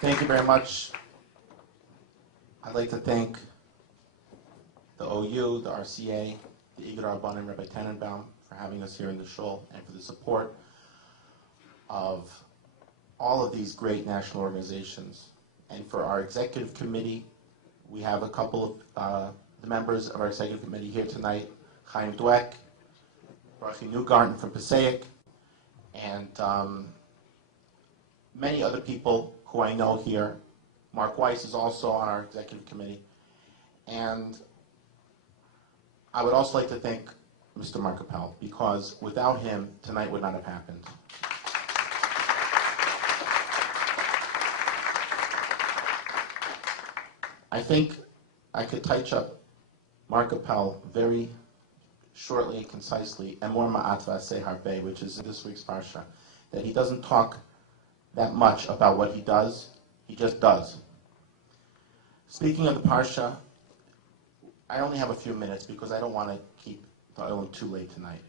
Thank you very much. I'd like to thank the OU, the RCA, the Igor Arbon and Rabbi Tenenbaum for having us here in the shul and for the support of all of these great national organizations. And for our executive committee, we have a couple of the members of our executive committee here tonight, Chaim Dweck, Brachi Newgarten from Passaic, and many other people who I know here. Mark Weiss is also on our executive committee. And I would also like to thank Mr. Mark Appel, because without him, tonight would not have happened. I think I could touch up Mark Appel very shortly and concisely, and more ma'atva se harbe, which is in this week's parsha, that he doesn't talk that much about what he does, he just does. Speaking of the parsha, I only have a few minutes because I don't want to keep the oil too late tonight.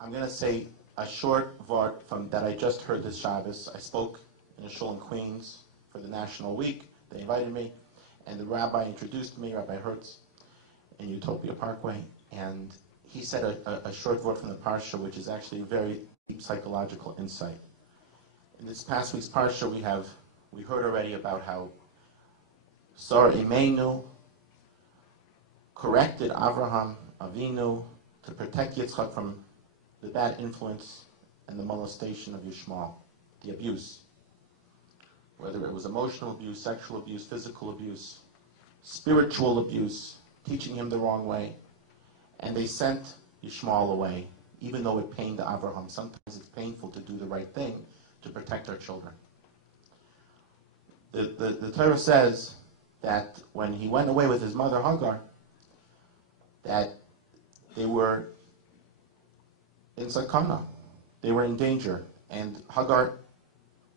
I'm going to say a short vart from that I just heard this Shabbos. I spoke in a shul in Queens for the National Week. They invited me, and the rabbi introduced me, Rabbi Hertz, in Utopia Parkway, and he said a short vart from the parsha, which is actually a very deep psychological insight. In this past week's parsha, we heard already about how Sarah Imenu corrected Avraham Avinu to protect Yitzchak from the bad influence and the molestation of Yishmael, the abuse. Whether it was emotional abuse, sexual abuse, physical abuse, spiritual abuse, teaching him the wrong way. And they sent Yishmael away, even though it pained Avraham. Sometimes it's painful to do the right thing to protect our children. The Torah says that when he went away with his mother Hagar, that they were in sakana, they were in danger, and Hagar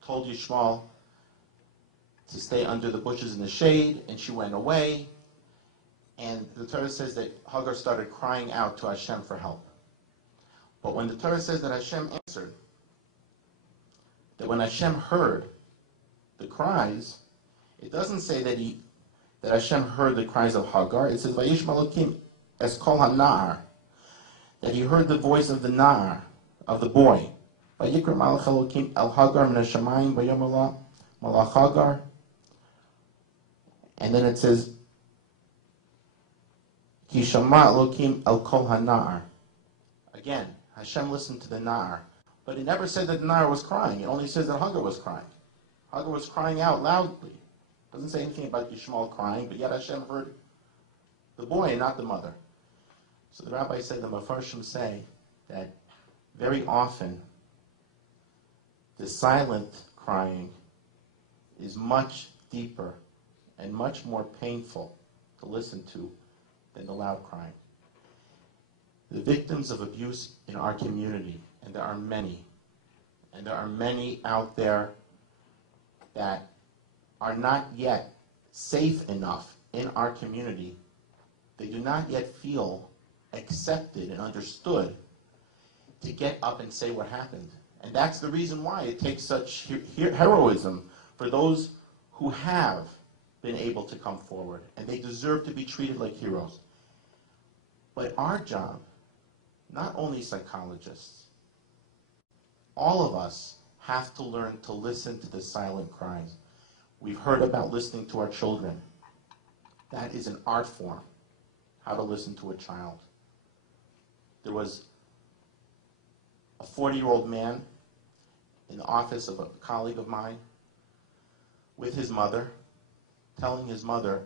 told Yishmael to stay under the bushes in the shade, and she went away, and the Torah says that Hagar started crying out to Hashem for help. But when the Torah says that Hashem answered, that when Hashem heard the cries, it doesn't say that Hashem heard the cries of Hagar. It says, Vayish Malakim es kol ha-na'ar, that he heard the voice of the na'ar, of the boy. Vayikra malach Elokim el Hagar min ha-shamayim vayomar malach Hagar. And then it says, Ki shama Elokim el kol ha-na'ar. Again, Hashem listened to the na'ar. But it never said that the na'ar was crying. It only says that Hagar was crying. Hagar was crying out loudly. It doesn't say anything about Yishmael crying, but yet Hashem heard the boy and not the mother. So the rabbi said, the Mefarshim say that very often the silent crying is much deeper and much more painful to listen to than the loud crying. The victims of abuse in our community, and there are many out there that are not yet safe enough in our community. They do not yet feel accepted and understood to get up and say what happened. And that's the reason why it takes such heroism for those who have been able to come forward, and they deserve to be treated like heroes. But our job, not only psychologists, all of us have to learn to listen to the silent cries. We've heard about listening to our children. That is an art form, how to listen to a child. There was a 40-year-old man in the office of a colleague of mine with his mother, telling his mother,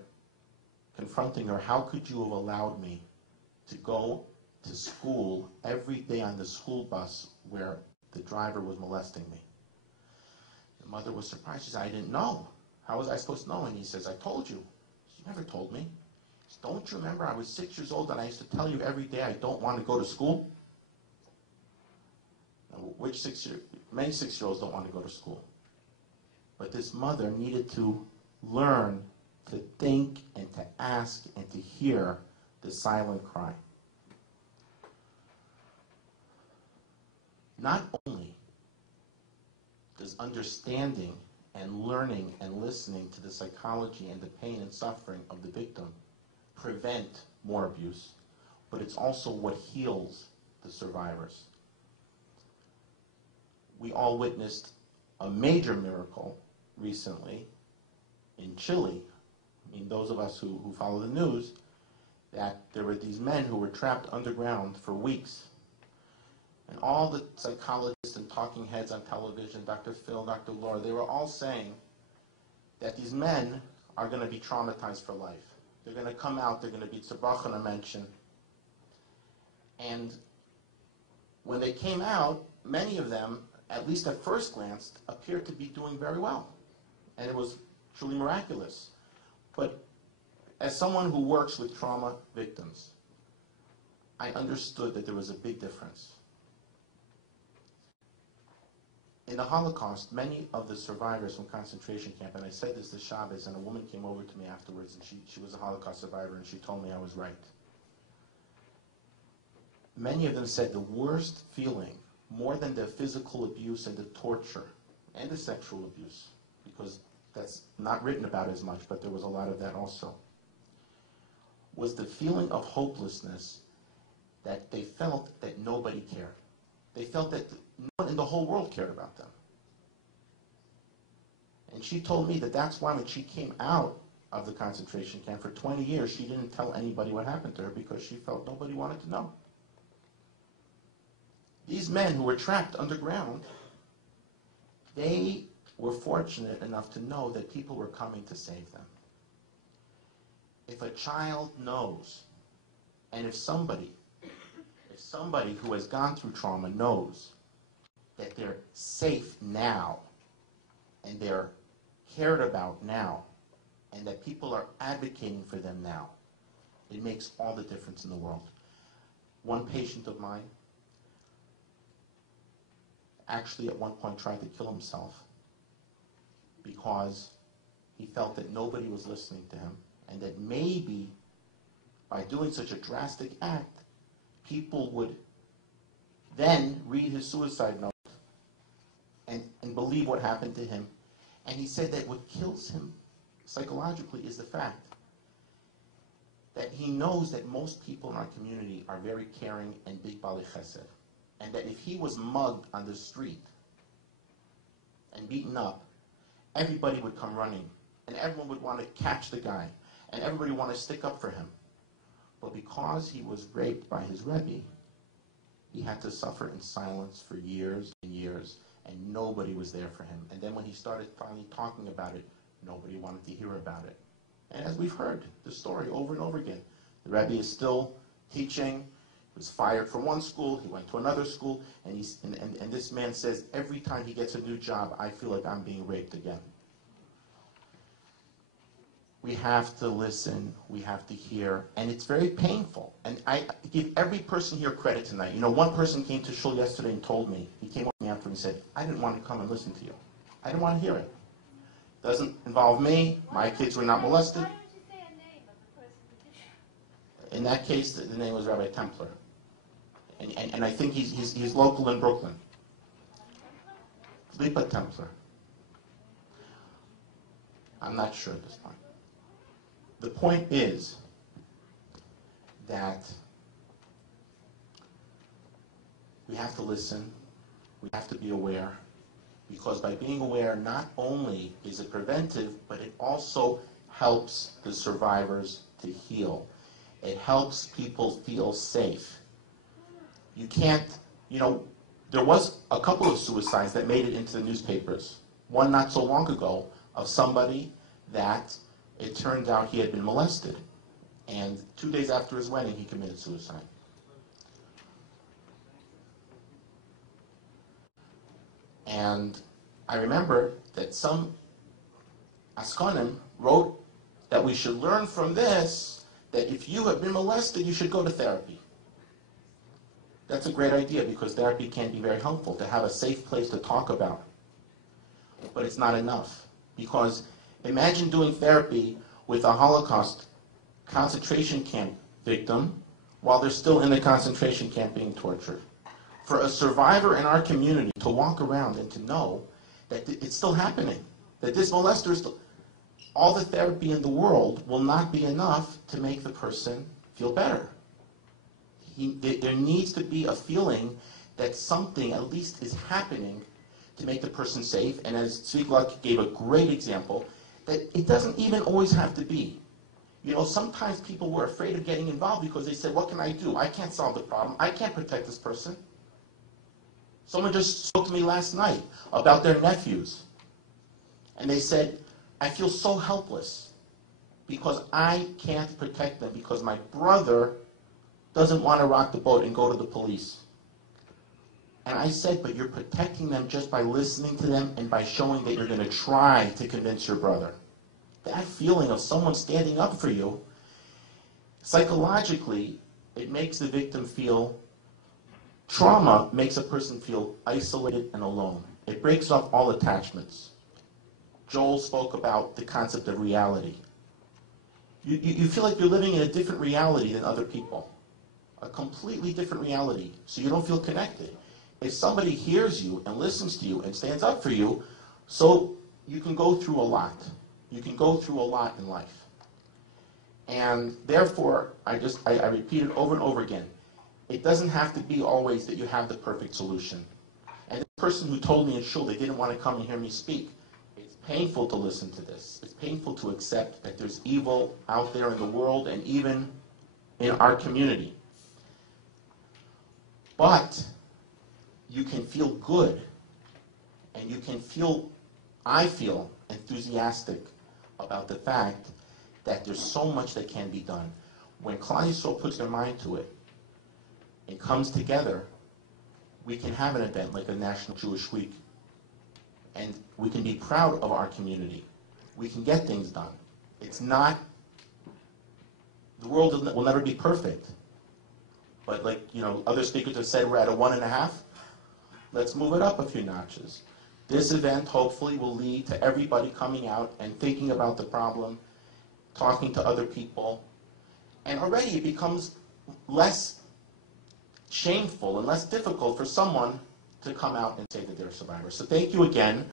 confronting her, how could you have allowed me to go to school every day on the school bus where the driver was molesting me? The mother was surprised. She said, I didn't know. How was I supposed to know? And he says, I told you. You never told me. He says, don't you remember I was 6 years old and I used to tell you every day I don't want to go to school? Now, many 6-year-olds don't want to go to school. But this mother needed to learn to think and to ask and to hear the silent cry. Not only does understanding and learning and listening to the psychology and the pain and suffering of the victim prevent more abuse, but it's also what heals the survivors. We all witnessed a major miracle recently in Chile. I mean, those of us who follow the news, that there were these men who were trapped underground for weeks. And all the psychologists and talking heads on television, Dr. Phil, Dr. Laura, they were all saying that these men are going to be traumatized for life. They're going to come out, they're going to be tzibach in a mention. And when they came out, many of them, at least at first glance, appeared to be doing very well. And it was truly miraculous. But as someone who works with trauma victims, I understood that there was a big difference. In the Holocaust, many of the survivors from concentration camp, and I said this to Shabbos, and a woman came over to me afterwards, and she was a Holocaust survivor, and she told me I was right. Many of them said the worst feeling, more than the physical abuse and the torture and the sexual abuse, because that's not written about as much, but there was a lot of that also, was the feeling of hopelessness that they felt that nobody cared. They felt that no one in the whole world cared about them. And she told me that that's why when she came out of the concentration camp for 20 years, she didn't tell anybody what happened to her because she felt nobody wanted to know. These men who were trapped underground, they were fortunate enough to know that people were coming to save them. If a child knows, and if somebody who has gone through trauma knows that they're safe now, and they're cared about now, and that people are advocating for them now, it makes all the difference in the world. One patient of mine actually at one point tried to kill himself because he felt that nobody was listening to him, and that maybe by doing such a drastic act, people would then read his suicide note and believe what happened to him. And he said that what kills him psychologically is the fact that he knows that most people in our community are very caring and big bali chesed. And that if he was mugged on the street and beaten up, everybody would come running. And everyone would want to catch the guy. And everybody would want to stick up for him. But because he was raped by his Rebbe, he had to suffer in silence for years and years, and nobody was there for him. And then when he started finally talking about it, nobody wanted to hear about it. And as we've heard the story over and over again, the Rebbe is still teaching. He was fired from one school, he went to another school, and this man says, every time he gets a new job, I feel like I'm being raped again. We have to listen, we have to hear, and it's very painful. And I give every person here credit tonight. You know, one person came to shul yesterday and told me, he came up to me after and said, I didn't want to come and listen to you. I didn't want to hear it. It doesn't involve me, my kids were not molested. Why don't you say a name of the person who did it? In that case, the name was Rabbi Templer. And I think he's local in Brooklyn. Lipa Templer. I'm not sure at this point. The point is that we have to listen, we have to be aware, because by being aware, not only is it preventive, but it also helps the survivors to heal. It helps people feel safe. You can't, you know, there was a couple of suicides that made it into the newspapers. One not so long ago of somebody that it turned out he had been molested. And 2 days after his wedding, he committed suicide. And I remember that some Askonim wrote that we should learn from this, that if you have been molested, you should go to therapy. That's a great idea, because therapy can be very helpful, to have a safe place to talk about. But it's not enough, because imagine doing therapy with a Holocaust concentration camp victim while they're still in the concentration camp being tortured. For a survivor in our community to walk around and to know that it's still happening, That this molester, all the therapy in the world will not be enough to make the person feel better. There needs to be a feeling that something at least is happening to make the person safe. And as Zwiglak gave a great example, that it doesn't even always have to be. You know, sometimes people were afraid of getting involved because they said, what can I do? I can't solve the problem. I can't protect this person. Someone just spoke to me last night about their nephews. And they said, I feel so helpless because I can't protect them because my brother doesn't want to rock the boat and go to the police. And I said, but you're protecting them just by listening to them and by showing that you're going to try to convince your brother. That feeling of someone standing up for you, psychologically, it makes the victim feel, trauma makes a person feel isolated and alone. It breaks off all attachments. Joel spoke about the concept of reality. You feel like you're living in a different reality than other people. A completely different reality, so you don't feel connected. If somebody hears you and listens to you and stands up for you, so you can go through a lot. You can go through a lot in life. And therefore, I repeat it over and over again. It doesn't have to be always that you have the perfect solution. And the person who told me in shul they didn't want to come and hear me speak, it's painful to listen to this. It's painful to accept that there's evil out there in the world and even in our community. But you can feel good, and you can feel, I feel, enthusiastic about the fact that there's so much that can be done. When Klal Yisrael puts their mind to it and comes together, we can have an event like a National Jewish Week, and we can be proud of our community. We can get things done. It's not, the world will never be perfect. But like, other speakers have said, we're at a 1.5. Let's move it up a few notches. This event hopefully will lead to everybody coming out and thinking about the problem, talking to other people, and already it becomes less shameful and less difficult for someone to come out and say that they're a survivor. So thank you again.